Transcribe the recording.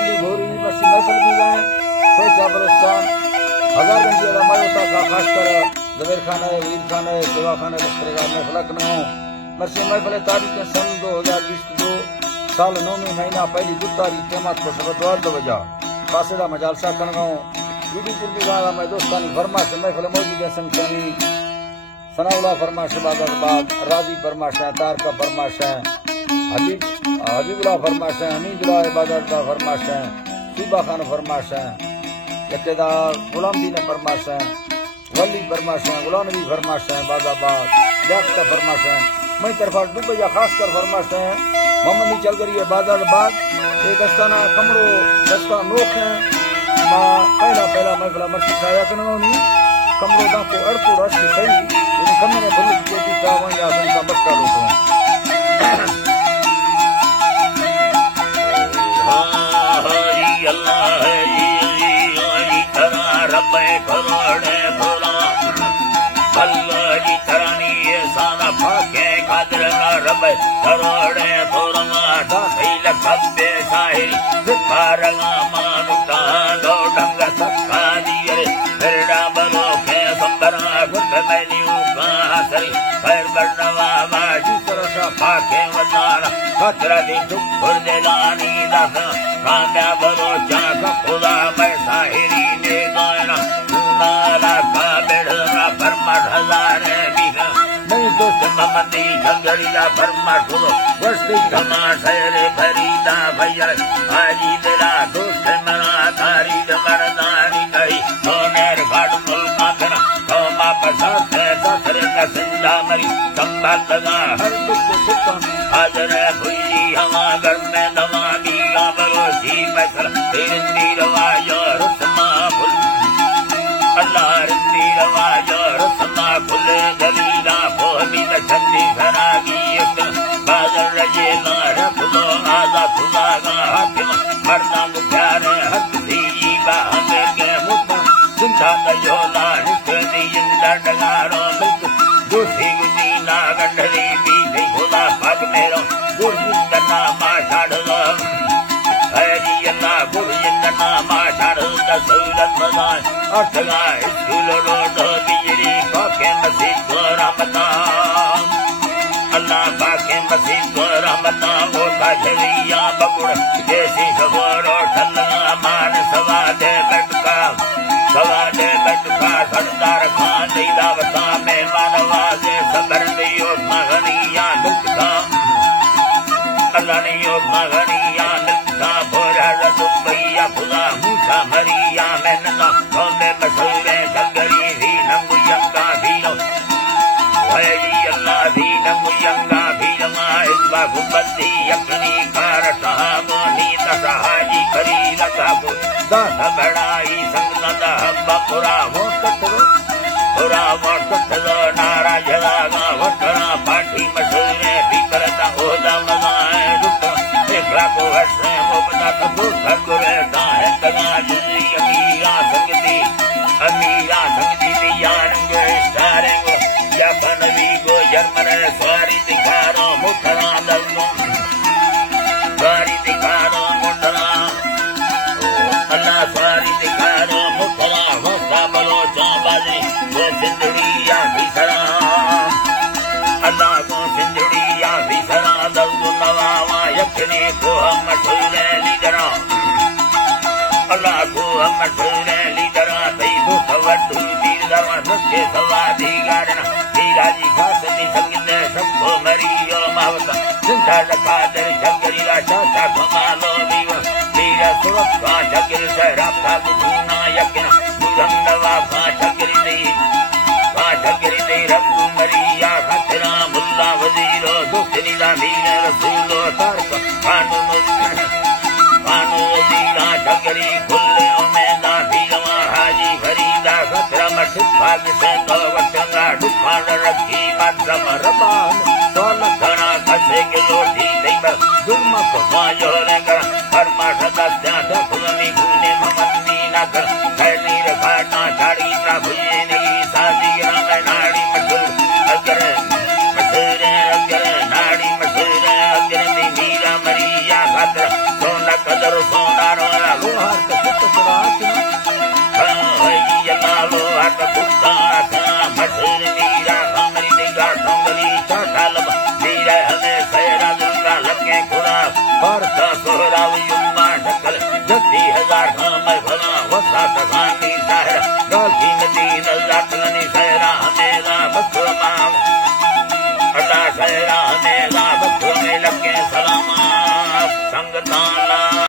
बेली भोरी मसी महफल भी गए कोई चाबरस्तान हजार गंजी का मायोता का खास कर जवेर खान है वीर खान है सेवा खान है लश्करेगा महफल न मसी महफल तारीख सन 2022 साल 9वें महीना पहली 2 तारीख क़यामत को सबदवार दो बजा फासदा मजालसा कणगांव यूडीपुर की गाना में दोस्तानी फरमाश महफल मौजूद है संख्यानी सनाउल्लाह फरमाश बाद राजी फरमाश है तारका फरमाश है हबीबुल्लाह फरमाश है हमीदुल्लाह इबादत का फरमाश है सूबा खान फरमाश है इब्तिदार गुलाम दीन फरमाश है वली फरमाश है गुलाम नबी फरमाश है बादाबाद जागता फरमाश है मई तरफा दुबैया खास कर फरमाश है मोहम्मदी चल गई है बादाबाद एक दस्ताना कमरो दस्ता नोख है पहला महफिल मर्सी छाया कनगौनी कमरो दा को अड़को राशि सही इन कमरे बुल के दी कावन या सन का बक्का लोटो अल्लाह जी करा रब्बे करोड़े भोला अल्लाह जी करानी ये सारा फाके खातिर रब्बे करोड़े भोला दाखिल खब्बे साहिल सितारगा मानुता दो डंग सक्का दिए फिरड़ा बलो के संबरा गुट मैनियो का सरी खैर बरनवा बाजी सरसा फाके वनाना खतरा दी दुखुर देलानी दस कांदा बलो चाक खुदा मैं साहिरी ने गायना नाला का बेड़ना फरमाट हजारे बीना नहीं तो सममंदी झंगड़ीला फरमाट खुदो वस्ती धमा शहरे फरीदा भैया आजी दिला दोस्त मना तारी मरदानी गई सोनेर घाट मुल्का करा तो वापस आते दसरे का सिंधा मरी संभाल लगा हर दुख सुख हाजर हुई हवा घर में दवा दी गावरो जी मैसल रिंदी रवायो रुसमा फुल अल्लाह रिंदी रवायो रुसमा फुल गलीला फोनी न छंदी घरागी एक बादल रजे ना रखलो आजा खुदा का हाकिम मरना मुख्यार हक दी बाहमे के मुत सुनता कयोला निकली इंदा डगारो मिल्क दूसरी गुदीना गंडरी भी खुदा पग मेरो गुरजिंदना मा छाड़लो हरी अल्लाह गुरजिंदना मा छाड़ो सूरत मदान अठगा स्कूल रोड बिजली पाके मस्जिद रहमतान अल्लाह पाके मस्जिद रहमतान ओ काजरिया बकुड़ जैसी खबर ठल्ला मान सवादे बटका सरदार खान दावता में मानवाजे सबर दियो मगनिया लुका अल्लाह ने यो मगनिया लुका बोरा दुबैया खुदा मुठा मरिया मैंने होंदे मसूरे जंगरी भी नंगुयंगा भीनो वही अल्लाह भी नंगुयंगा भीनमा इल्वा गुबती यकनी कार साहबो नीत सहाजी खरीद साबो दास बड़ाई संगत हब्बा पुरा मोटलो नारा जलागा वटना पाठी मसूरे भीतरता ओदा मनाए दुख एकरा को हसने मुबता तो ठगुरे ता है कना जुली अमीरा संगति दियान के सारे को या बनवी को जर्मन सवारी दिखारो मुखरा दलनो सवारी दिखारो मुखरा अल्लाह सवारी दिखारो मुखरा होता बलो चाबाजी वो सिंदड़िया भीसरा अल्लाह को सिंदड़िया भीसरा दर्द नवावा यक्षिणी को हम मशहूरे लीडरा अल्लाह को हम मशहूरे लीडरा तई दो सवटू तीर दरवा नुस्खे सवादी गाड़ना तीराजी खासती संगीत सबको मरियो मावता जिंदा लखा दर शंकरी ला चाचा कमालो बीवा मीरा सुरक्षा जगिर से राफ्ता गुना यकिना मुगंदवा खा जगिरी दे रब्बू मरिया खतरा मुल्ला वजीरो दुखनी ला मीर रसूलो तारक खानु वजीरा जगरी खुले उमेदा भीलवा हाजी फरीदा खतरा मठित भाग से तो वचंगा दुखान रखी मद्रम रबान दौलत खसे के लोटी देव दुर्म को माजोरे कर फरमा सदस्या दखुनी भूने ममन्नी ना कर खैनी रखाना छाड़ी ता भुए नहीं सादी राम नाड़ी मधुर अगर नाड़ी मधुर अगर मीरा मरिया खतर सोना कदर सोना रो भारत सोहराव युम्मा ढकल जती हजार मैं भला वसा तखानी शहर गाली नदी नजाकलनी शहरा मेरा बखुमा अल्लाह शहरा मेरा बखुमे लगे सलामा संगतान